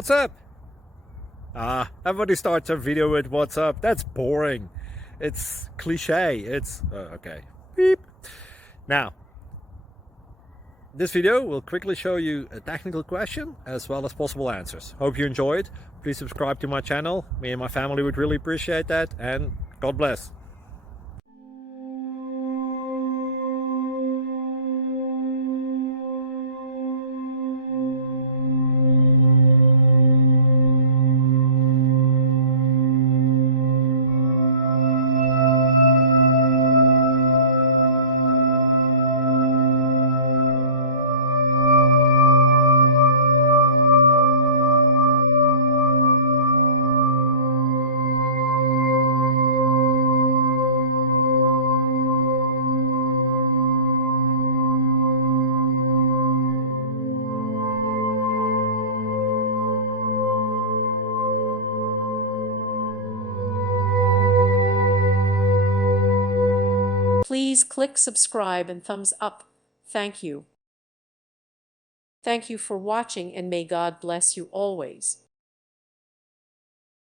What's up? Everybody starts a video with what's up. That's boring. It's cliche. It's okay. Beep. Now, this video will quickly show you a technical question as well as possible answers. Hope you enjoyed. Please subscribe to my channel. Me and my family would really appreciate that, and God bless. Please click subscribe and thumbs up. Thank you. Thank you for watching, and may God bless you always.